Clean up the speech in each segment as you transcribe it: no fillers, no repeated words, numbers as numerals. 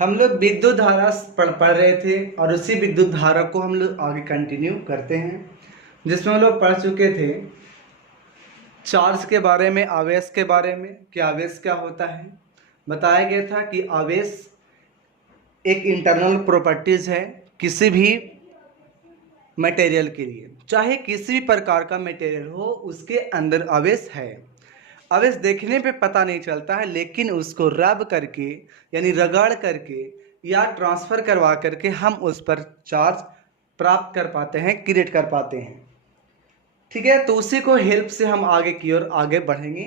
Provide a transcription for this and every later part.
हम लोग विद्युत धारा पढ़ रहे थे और उसी विद्युत धारा को हम लोग आगे कंटिन्यू करते हैं, जिसमें हम लोग पढ़ चुके थे चार्ज के बारे में, आवेश के बारे में कि आवेश क्या होता है। बताया गया था कि आवेश एक इंटरनल प्रॉपर्टीज है किसी भी मटेरियल के लिए, चाहे किसी भी प्रकार का मटेरियल हो उसके अंदर आवेश है। आवेश देखने पे पता नहीं चलता है, लेकिन उसको रब करके यानी रगड़ करके या ट्रांसफ़र करवा करके हम उस पर चार्ज प्राप्त कर पाते हैं, क्रिएट कर पाते हैं। ठीक है, तो उसी को हेल्प से हम आगे की ओर आगे बढ़ेंगे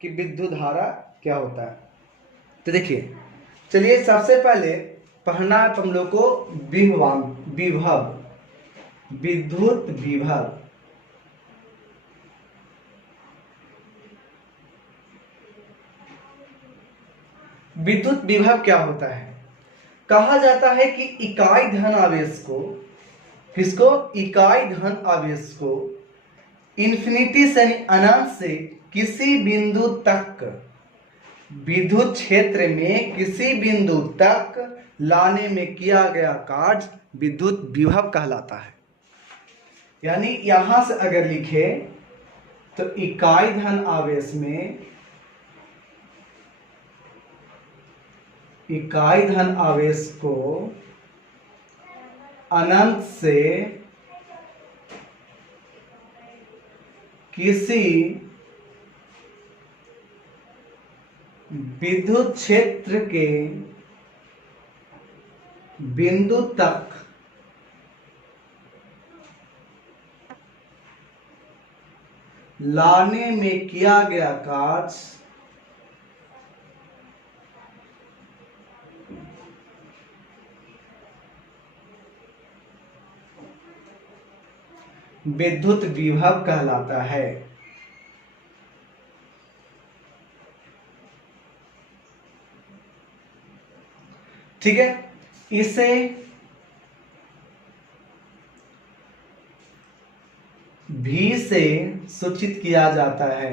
कि विद्युत धारा क्या होता है। तो देखिए, चलिए सबसे पहले पढ़ना है हम लोग को विभव, विद्युत विभव। विद्युत विभव क्या होता है? कहा जाता है कि इकाई धन आवेश को, किसको? इकाई धन आवेश को इन्फिनिटी से अनंत से किसी बिंदु तक विद्युत क्षेत्र में किसी बिंदु तक लाने में किया गया कार्य विद्युत विभव कहलाता है। यानी यहां से अगर लिखे तो इकाई धन आवेश में, इकाई धन आवेश को अनंत से किसी विद्युत क्षेत्र के बिंदु तक लाने में किया गया कार्य विद्युत विभव कहलाता है। ठीक है, इसे भी से सूचित किया जाता है।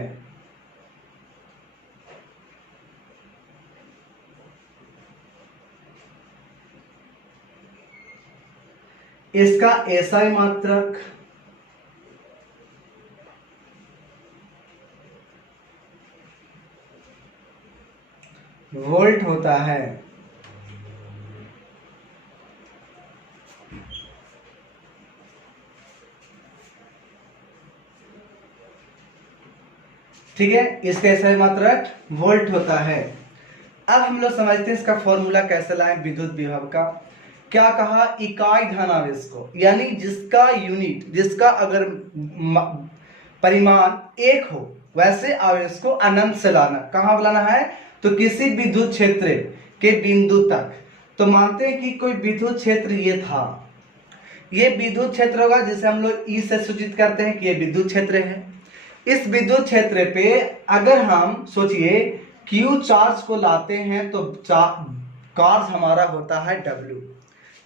इसका एसआई मात्रक वोल्ट होता है। ठीक है, इसका एसआई मात्रक वोल्ट होता है। अब हम लोग समझते हैं इसका फॉर्मूला कैसे लाएं विद्युत विभव का। क्या कहा? इकाई धन आवेश को, यानी जिसका यूनिट, जिसका अगर परिमाण 1 हो वैसे आवेश को अनंत से लाना। कहां लाना है? तो किसी विद्युत क्षेत्र के बिंदु तक। तो मानते हैं कि कोई विद्युत क्षेत्र ये था, ये विद्युत क्षेत्र होगा जिसे हम लोग ई से सूचित करते हैं कि ये विद्युत क्षेत्र है। इस विद्युत क्षेत्र पे अगर हम सोचिए Q चार्ज को लाते हैं तो चार्ज हमारा होता है W।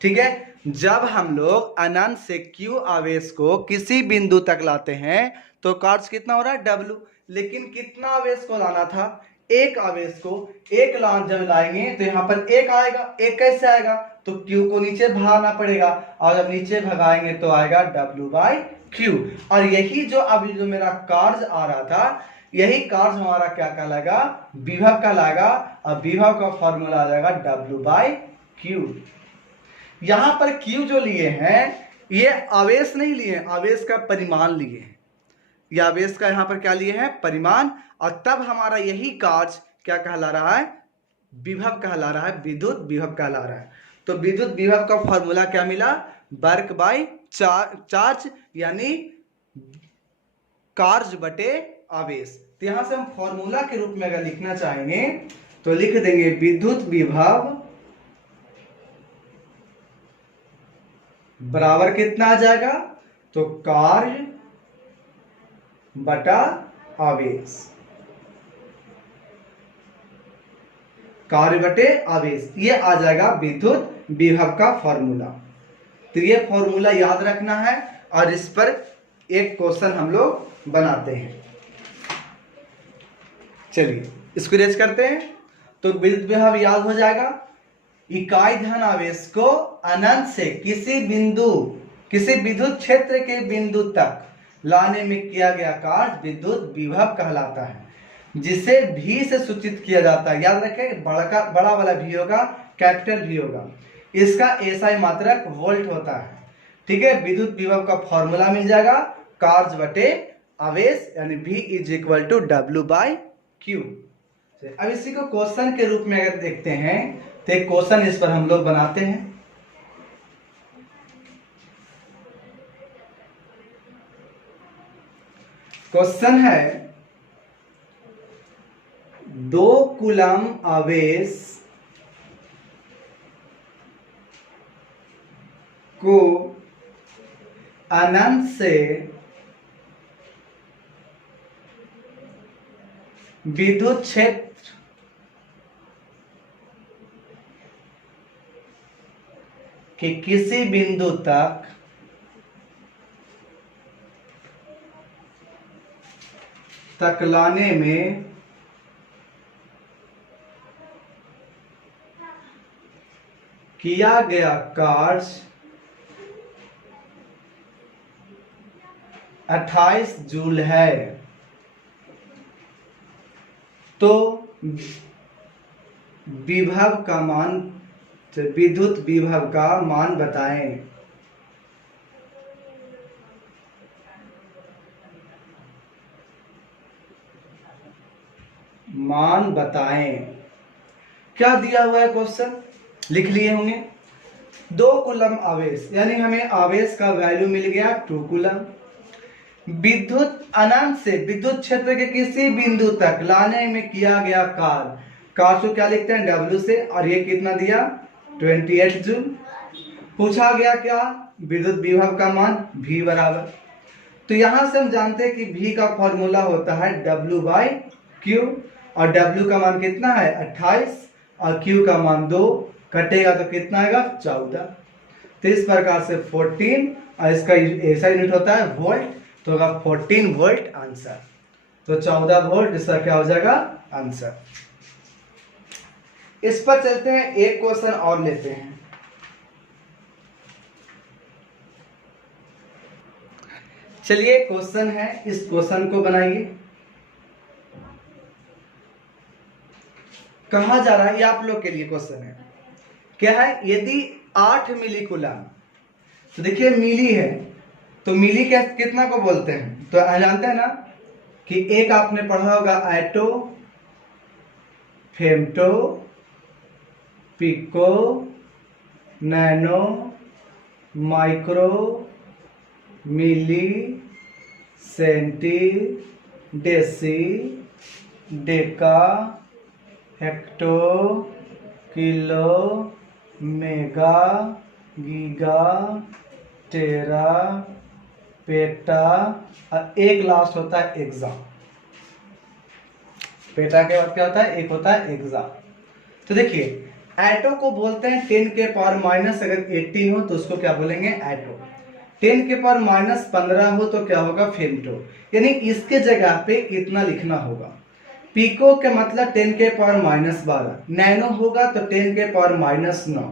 ठीक है, जब हम लोग अनंत से Q आवेश को किसी बिंदु तक लाते हैं तो कार्य कितना हो रहा है? W। लेकिन कितना आवेश को लाना था? एक आवेश को। एक जब लाएंगे तो यहाँ पर एक आएगा। एक कैसे आएगा? तो Q को नीचे भगाना पड़ेगा, और जब नीचे भगाएंगे तो आएगा W/Q। और यही जो अभी जो मेरा कार्य आ रहा था, यही कार्य हमारा क्या कहलाएगा? विभव कहलाएगा। और विभव का फॉर्मूला आ जाएगा W/Q। यहां पर Q जो लिए हैं ये आवेश नहीं लिए हैं, आवेश का परिमाण लिए हैं। ये आवेश का यहां पर क्या लिए हैं? परिमाण। और तब हमारा यही कार्य क्या कहला रहा है? विभव कहला रहा है, विद्युत विभव कहला रहा है। तो विद्युत विभव का फॉर्मूला क्या मिला? वर्क बाय चार्ज, यानी कार्य बटे आवेश। तो यहां से हम फॉर्मूला के रूप में अगर लिखना चाहेंगे तो लिख देंगे विद्युत विभव बराबर कितना आ जाएगा? तो कार्य बटा आवेश, कार्य बटे आवेश, ये आ जाएगा विद्युत विभव का फॉर्मूला। तो ये फॉर्मूला याद रखना है और इस पर एक क्वेश्चन हम लोग बनाते हैं। चलिए इसको रेज करते हैं। तो विद्युत विभव याद हो जाएगा इकाई धन आवेश को अनंत से किसी विद्युत क्षेत्र के बिंदु तक लाने में किया गया कार्य विद्युत विभव कहलाता है, जिसे भी से सूचित किया जाता है। याद रखें, बड़ा वाला भी होगा, कैपिटल भी होगा। इसका एसआई मात्रक वोल्ट होता है। ठीक है, विद्युत विभव का फॉर्मूला मिल जाएगा, कार्य बटे आवेश यानी V is equal to W/Q। अब इसी को क्वेश्चन के रूप में अगर देखते हैं तो एक क्वेश्चन इस पर हम लोग बनाते हैं। क्वेश्चन है 2 कूलम आवेश को अनंत से विद्युत क्षेत्र के किसी बिंदु तक लाने में किया गया कार्य 28 जूल है, तो विभव का मान, विद्युत विभव का मान बताएं। मान बताएं। क्या दिया हुआ है क्वेश्चन, लिख लिए होंगे। 2 कूलम आवेश यानी हमें आवेश का वैल्यू मिल गया 2 कूलम। विद्युत अनंत से विद्युत क्षेत्र के किसी बिंदु तक लाने में किया गया कार्य को क्या लिखते हैं, W से, और ये कितना दिया 28 जूल। पूछा गया क्या, विद्युत विभव का मान V बराबर। तो यहां से हम जानते हैं कि V का फॉर्मूला होता है W/Q, और W का मान कितना है 28 और Q का मान 2, कटेगा तो कितना आएगा 14। तो इस प्रकार से 14, और इसका ऐसा यूनिट होता है वोल्ट, तो होगा 14 वोल्ट आंसर। तो 14 वोल्ट इसका क्या हो जाएगा आंसर। इस पर चलते हैं, एक क्वेश्चन और लेते हैं। चलिए क्वेश्चन है, इस क्वेश्चन को बनाइए। कहा जा रहा है, ये आप लोग के लिए क्वेश्चन है। क्या है, यदि 8 मिली कूलम, तो देखिए मिली है, तो मिली क्या कितना को बोलते हैं, तो जानते हैं ना कि एक आपने पढ़ा होगा atto, femto, pico, nano, micro, milli, centi, deci, deca, hecto, kilo, mega, giga, tera, peta, और एक लास्ट होता है एक्सा। पेटा के बाद क्या होता है, एक होता है एक्सा। तो देखिए एटो को बोलते हैं 10 के पावर माइनस अगर 18 हो तो उसको क्या बोलेंगे एटो, 10 के पावर माइनस 15 हो तो क्या होगा फेमटो, यानी इसके जगह पे इतना लिखना होगा। पिको के मतलब 10 के पावर माइनस 12, नैनो होगा तो 10 के पावर माइनस 9,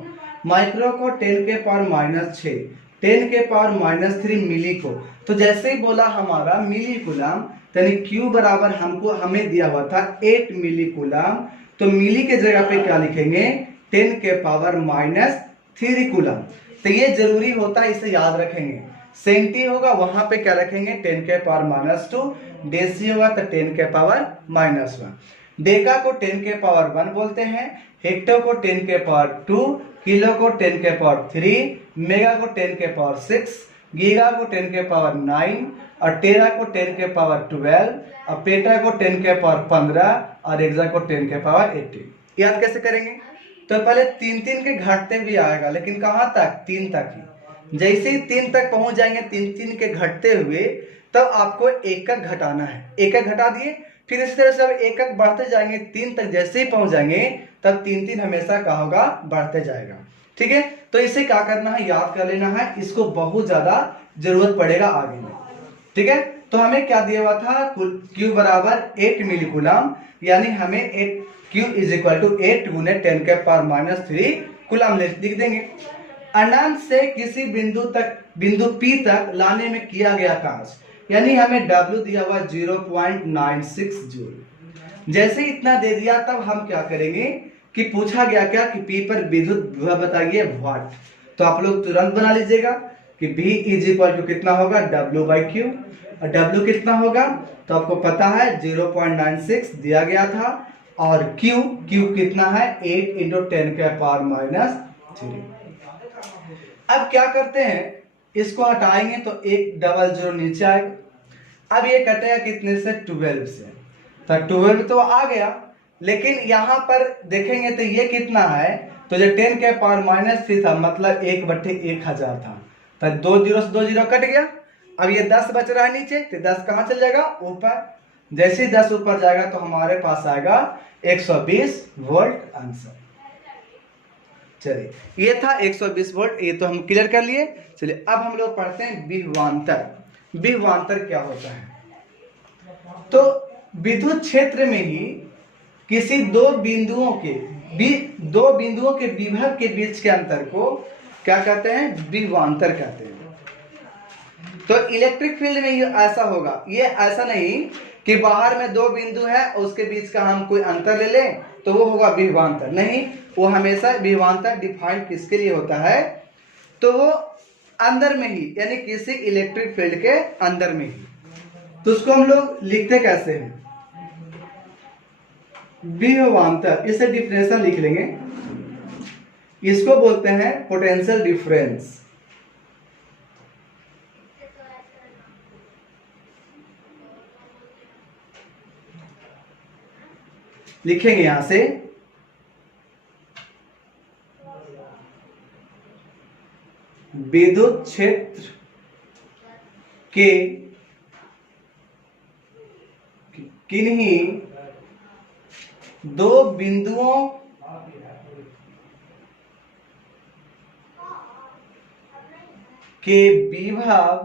माइक्रो को 10 के पावर माइनस 6, 10 के पावर माइनस 3 मिली को। तो जैसे ही बोला हमारा मिली कूलम, यानी Q बराबर हमें दिया हुआ था 8 मिली कूलम, तो मिली के जगह पे क्या लिखेंगे 10 के पावर माइनस 3 कूलम। तो ये जरूरी होता है, इसे याद रखेंगे। सेंटी होगा वहां पे क्या रखेंगे 10 के पावर माइनस 2, डेसी होगा तो 10 के पावर माइनस 1, डेका को 10 के पावर 1 बोलते हैं, हेक्टो को 10 के पावर 2, किलो को 10 के पावर 3, मेगा को 10 के पावर 6, गीगा को 10 के पावर 9, और टेरा को 10 के पावर 12, और पेटा को 10 के पावर 15, और एक्सा को 10 के पावर 18। याद कैसे करेंगे, तो पहले 3 के घटते भी आएगा, लेकिन कहां तक 3 तक ही। जैसे ही 3 तक पहुंच जाएंगे 3 के घटते हुए, तब आपको एकक घटाना है, एकक घटा दिए, फिर इस तरह से अब एकक बढ़ते जाएंगे 3 तक, जैसे ही पहुंच जाएंगे तब 3 हमेशा क्या होगा बढ़ते जाएगा। ठीक है, तो इसे क्या करना है याद कर लेना है, इसको बहुत ज्यादा जरूरत पड़ेगा आगे में। ठीक है, तो हमें क्या दिया हुआ था Q बराबर 8 मिली कूलम, यानी हमें Q इज इक्वल टू 8 गुने 10 के पावर माइनस 3 कूलम लिख देंगे। अनंत से किसी बिंदु P तक लाने में किया गया कार्य, यानी हमें W दिया हुआ 0.96 जूल। जैसे इतना दे दिया तब हम क्या करेंगे कि पूछा गया क्या कि P पर विद्युत विभव बताइए वाट, तो आप लोग तुरंत बना लीजिएगा कि V इज इक्वल टू कितना होगा W/Q, और W कितना होगा तो आपको पता है 0.96 दिया गया था, और Q कितना है 8 × 10⁻³ अब क्या करते हैं, इसको हटाएंगे तो 100 नीचे आएगा। अब ये कटेगा कितने से 12 से, तो 12 तो आ गया, लेकिन यहां पर देखेंगे तो ये कितना है, तो जो 10⁻³ था मतलब 1/1000 था, तो 2 0 से 2 0 कट गया। अब ये 10 बच रहा है नीचे, तो 10 कहां चल जाएगा ऊपर। जैसे ही 10 ऊपर जाएगा तो हमारे पास आएगा 120 वोल्ट आंसर। चलिए ये था 120 वोल्ट, ये तो हम क्लियर कर लिए। चलिए अब हम लोग पढ़ते हैं विभवांतर। विभवांतर क्या होता है, तो विद्युत क्षेत्र में ही किसी दो बिंदुओं के विभव के बीच के अंतर को क्या कहते हैं, विभवांतर कहते हैं। तो इलेक्ट्रिक फील्ड में ये ऐसा होगा, ये ऐसा नहीं कि बाहर में दो बिंदु है उसके बीच का हम कोई अंतर ले लें तो वो होगा विभवांतर, नहीं, वो हमेशा विभवांतर डिफाइन किसके लिए होता है, तो वो अंदर में ही, यानी किसी इलेक्ट्रिक फील्ड के अंदर में ही। तो उसको हम लोग लिखते कैसे हैं, विभवांतर, इसे डिफरेंशियल लिख लेंगे, इसको बोलते हैं पोटेंशियल डिफरेंस। लिखेंगे यहां से विद्युत क्षेत्र के किन्हीं दो बिंदुओं के विभव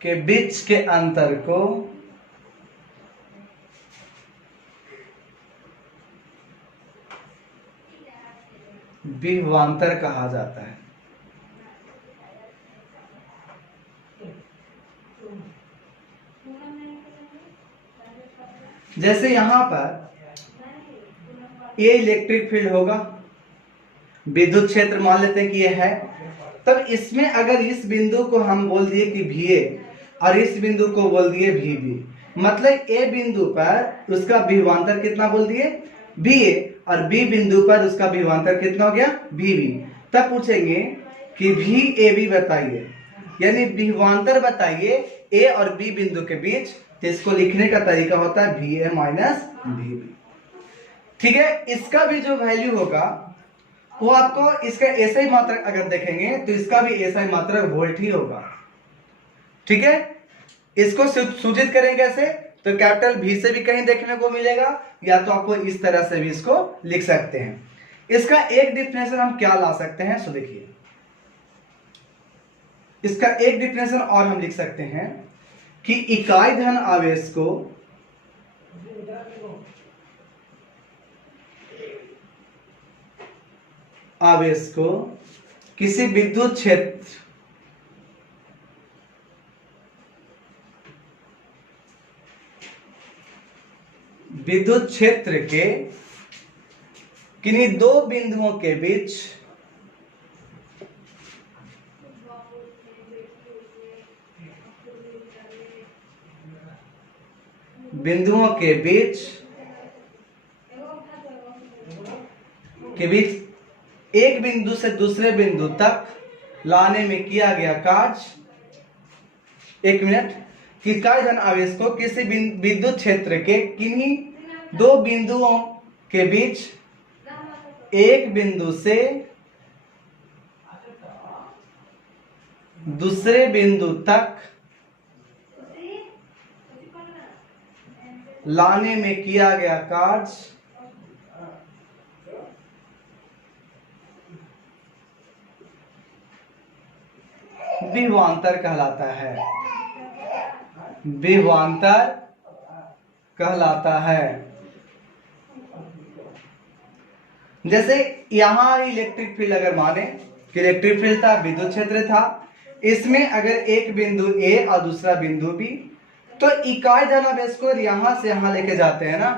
के बीच के अंतर को विभवांतर कहा जाता है। जैसे यहां पर ये इलेक्ट्रिक फील्ड होगा, विद्युत क्षेत्र मान लेते हैं कि ये है, तब इसमें अगर इस बिंदु को हम बोल दिए कि VA और इस बिंदु को बोल दिए VB, मतलब ए बिंदु पर उसका विभवांतर कितना बोल दिए VA, और B बिंदु पर उसका विभवांतर कितना हो गया VB। तब पूछेंगे कि VAB बताइए, यानी विभवांतर बताइए A और B बिंदु के बीच, तो इसको लिखने का तरीका होता है VA माइनस VB। ठीक है, इसका भी जो वैल्यू होगा वो आपको इसका ऐसा ही मात्रक अगर देखेंगे तो इसका भी ऐसा ही मात्रक वोल्ट ही होगा। ठीक है, इसको सूचित करेंगे कैसे, तो कैपिटल V से भी कहीं देखने को मिलेगा, या तो आपको इस तरह से भी इसको लिख सकते हैं। इसका एक डिफिनेशन हम क्या ला सकते हैं, सो देखिए, इसका एक डिफिनेशन और हम लिख सकते हैं कि इकाई धन आवेश को किसी विद्युत क्षेत्र के किन्हीं दो बिंदुओं के बीच एक बिंदु से दूसरे बिंदु तक लाने में किया गया कार्य, एक मिनट, कि इकाई धन आवेश को किसी विद्युत क्षेत्र के किन्हीं दो बिंदुओं के बीच एक बिंदु से दूसरे बिंदु तक लाने में किया गया कार्य विभवांतर कहलाता है। विभवांतर कहलाता है। जैसे यहाँ इलेक्ट्रिक फील्ड अगर माने कि इलेक्ट्रिक फील्ड था, विद्युत क्षेत्र था, इसमें अगर एक बिंदु ए और दूसरा बिंदु बी, तो इकाई धनावेश को यहाँ से यहाँ लेके जाते हैं ना,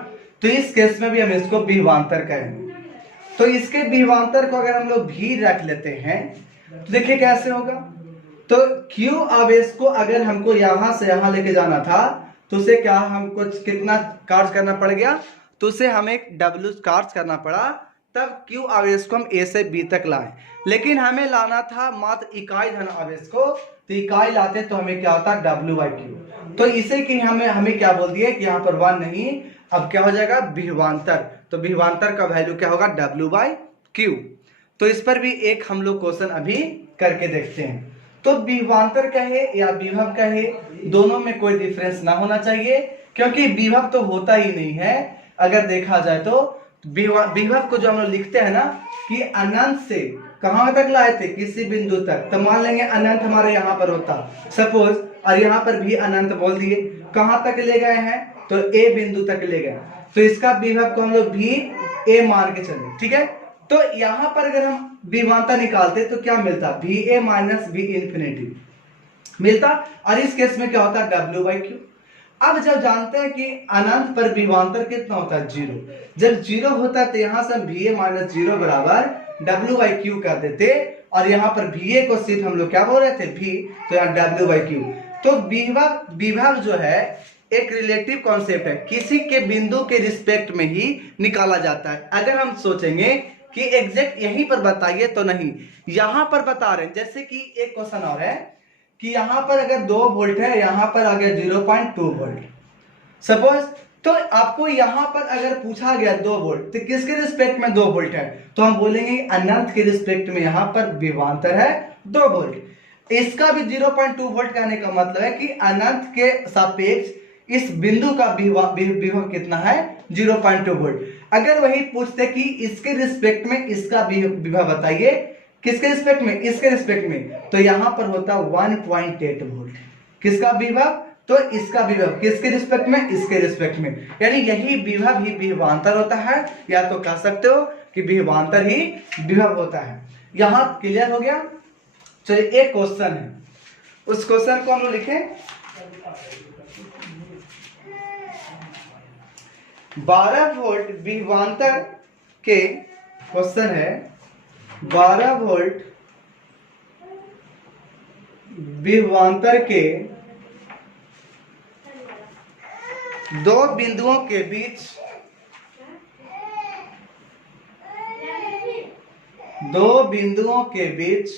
तो इस केस में भी हम इसको विभवांतर कहेंगे। तो इसके विभवांतर को अगर हम लोग भी रख लेते हैं तो देखिए कैसे होगा। तो Q आवेश को अगर हमको यहां से यहां लेके जाना था तो उसे क्या हमको कितना कार्य करना पड़ गया, तो उसे हमें W कार्य करना पड़ा, तब Q आवेश को हम A से B तक लाए। लेकिन हमें लाना था मात्र इकाई धन आवेश को, तो इकाई लाते तो हमें क्या होता W/Q। तो इसे कि हमें क्या बोल दिए कि यहाँ पर 1 नहीं, अब क्या हो जाएगा विभवांतर। तो विभवांतर का वैल्यू क्या होगा W/Q। तो इस पर भी एक हम लोग क्वेश्चन अभी करके देखते हैं। तो विभवांतर कहे या विभव कहे, दोनों में कोई डिफरेंस ना होना चाहिए, क्योंकि विभव तो होता ही नहीं है। अगर देखा जाए तो विभव को जो हम लोग लिखते हैं ना कि अनंत से कहां तक लाए थे, किसी बिंदु तक, तो मान लेंगे अनंत हमारे यहाँ पर होता सपोज, और यहाँ पर भी अनंत बोल दिए, कहां तक ले गए हैं तो ए बिंदु तक ले गए, तो इसका विभव को हम लोग भी ए मान के चले, ठीक है। तो यहां पर अगर हम विभवांतर निकालते तो क्या मिलता, भी ए माइनस भी इंफिनिटी मिलता, और इस केस में क्या होता W/Q। अब जब जानते हैं कि अनंत पर विभवांतर कितना होता है 0, जब 0 होता है तो यहां से हम Va माइनस 0 बराबर W/Q कर देते, और यहाँ पर Va को सिर्फ हम लोग क्या बोल रहे थे V, तो यहाँ W/Q। तो विभव जो है एक रिलेटिव कॉन्सेप्ट है, किसी के बिंदु के रिस्पेक्ट में ही निकाला जाता है। अगर हम सोचेंगे कि एग्जैक्ट यहीं पर बताइए तो नहीं, यहां पर बता रहे हैं। जैसे कि एक क्वेश्चन और है कि यहां पर अगर 2 वोल्ट है, यहां पर अगर 0.2 वोल्ट सपोज, तो आपको यहां पर अगर पूछा गया 2 वोल्ट तो किसके रिस्पेक्ट में 2 वोल्ट है, तो हम बोलेंगे अनंत के रिस्पेक्ट में यहां पर विभवांतर है 2 वोल्ट। इसका भी 0.2 वोल्ट कहने का मतलब है कि अनंत के सापेक्ष इस बिंदु का विभव कितना है 0.2 वोल्ट। अगर वही पूछते कि इसके रिस्पेक्ट में इसका विभव बताइए, किसके रिस्पेक्ट में, इसके रिस्पेक्ट में, तो यहां पर होता 1.8 वोल्ट किसका विभव, तो इसका विभव किसके रिस्पेक्ट में, इसके रिस्पेक्ट में, यानी यही विभव ही विभवांतर होता है, या तो कह सकते हो कि विभवांतर ही विभव होता है। यहां क्लियर हो गया। चलिए एक क्वेश्चन है, उस क्वेश्चन को हम लोग लिखें। 12 वोल्ट विभवांतर के, क्वेश्चन है 12 वोल्ट विभवांतर के दो बिंदुओं के बीच, दो बिंदुओं के बीच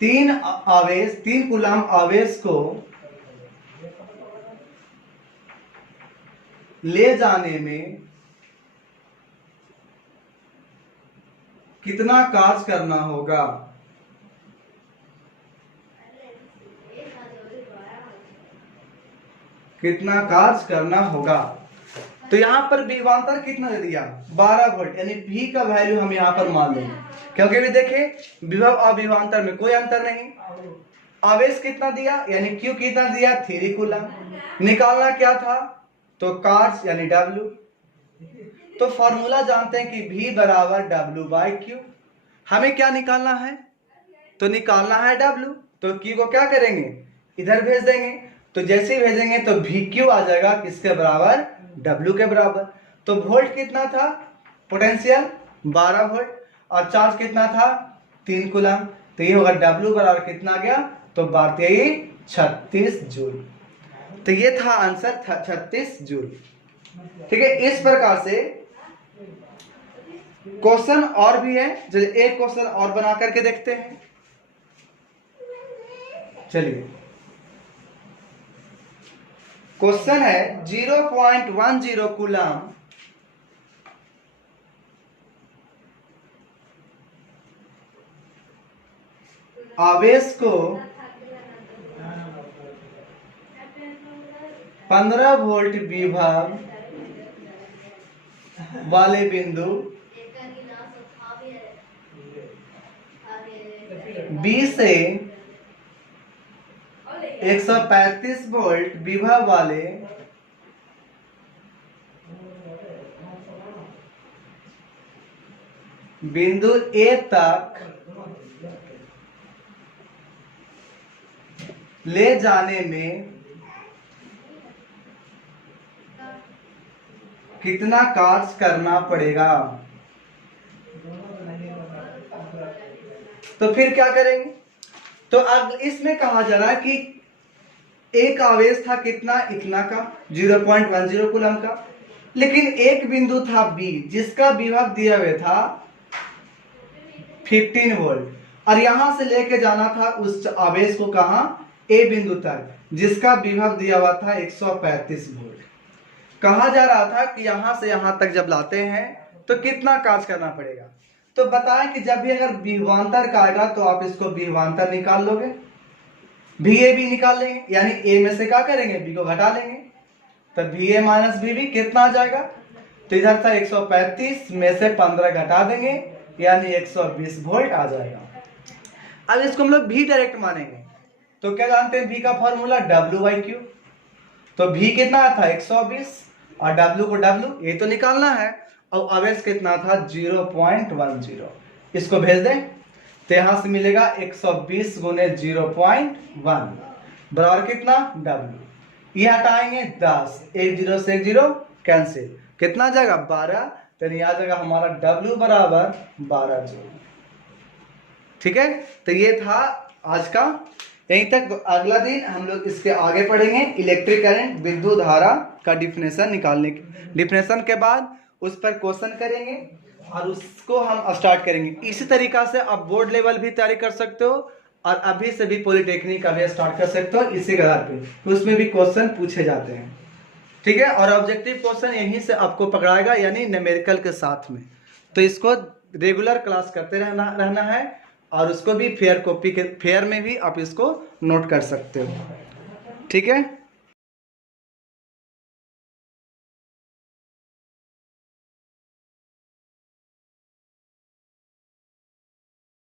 3 कूलम आवेश को ले जाने में कितना कार्य करना होगा। कितना कार्य करना होगा। तो यहां पर विभवांतर कितना दे दिया 12 वोल्ट, यानी V का वैल्यू हम यहां पर मान लेंगे, क्योंकि भी देखे विभव और विभवांतर में कोई अंतर नहीं। आवेश कितना दिया, यानी Q कितना दिया 3 कूलम। निकालना क्या था, तो कार्य यानी W। तो फॉर्मूला जानते हैं कि V बराबर W/Q। हमें क्या निकालना है, तो निकालना है W, तो Q को क्या करेंगे इधर भेज देंगे, तो जैसे ही भेजेंगे तो VQ आ जाएगा किसके बराबर, W के बराबर। तो वोल्ट कितना था, पोटेंशियल 12 वोल्ट, और चार्ज कितना था 3 कूलम, तो ये होगा W बराबर कितना आ गया, तो 36 जूल। तो ये था आंसर 36 जूल। ठीक है, इस प्रकार से क्वेश्चन और भी है, चलिए एक क्वेश्चन और बना करके देखते हैं। चलिए क्वेश्चन है 0.10 कूलम आवेश को 15 वोल्ट विभव वाले बिंदु B से 135 वोल्ट विभव वाले बिंदु ए तक ले जाने में कितना कार्य करना पड़ेगा। तो फिर क्या करेंगे, तो अब इसमें कहा जा रहा है कि एक आवेश था कितना, इतना का 0.10 कूलम का, लेकिन एक बिंदु था बी जिसका विभव दिया हुआ था 15 वोल्ट और यहां से लेके जाना था उस आवेश को कहां, ए बिंदु तक जिसका विभव दिया हुआ था 135 वोल्ट। कहा जा रहा था कि यहां से यहां तक जब लाते हैं तो कितना कार्य करना पड़ेगा। तो बताएं कि जब भी अगर विभवांतर का आएगा तो आप इसको विभवांतर निकाल लोगे, भी ए भी निकाल लेंगे, यानी ए में से क्या करेंगे, बी को घटा लेंगे, तो भी ए माइनस बी भी कितना आ जाएगा, तो इधर था 135 में से 15 घटा देंगे यानी 120 वोल्ट आ जाएगा। अब इसको हम लोग भी डायरेक्ट मानेंगे तो क्या जानते हैं, भी का फॉर्मूला W/Q, तो भी कितना था 120 और W को W ये तो निकालना है, और आवेश कितना था 0.10, इसको भेज दें तो यहां से मिलेगा 120 गुने 0.1 बराबर कितना W, ये हटाएंगे 10, 1 0 से 1 0 कैंसिल, कितना आ जाएगा 12, तो आ जाएगा हमारा W बराबर 12 जूल। ठीक है, तो ये था आज का, यहीं तक। अगला दिन हम लोग इसके आगे पढ़ेंगे इलेक्ट्रिक करंट, विद्युत धारा का डिफिनेशन निकालने के, डिफिनेशन के बाद उस पर क्वेश्चन करेंगे और उसको हम स्टार्ट करेंगे। इसी तरीका से आप बोर्ड लेवल भी तैयारी कर सकते हो और अभी से भी पॉलिटेक्निक का भी स्टार्ट कर सकते हो इसी आधार पे, तो उसमें भी क्वेश्चन पूछे जाते हैं। ठीक है, और ऑब्जेक्टिव क्वेश्चन यहीं से आपको पकड़ाएगा यानी न्यूमेरिकल के साथ में, तो इसको रेगुलर क्लास करते रहना है और उसको भी फेयर कॉपी के फेयर में भी आप इसको नोट कर सकते हो। ठीक है।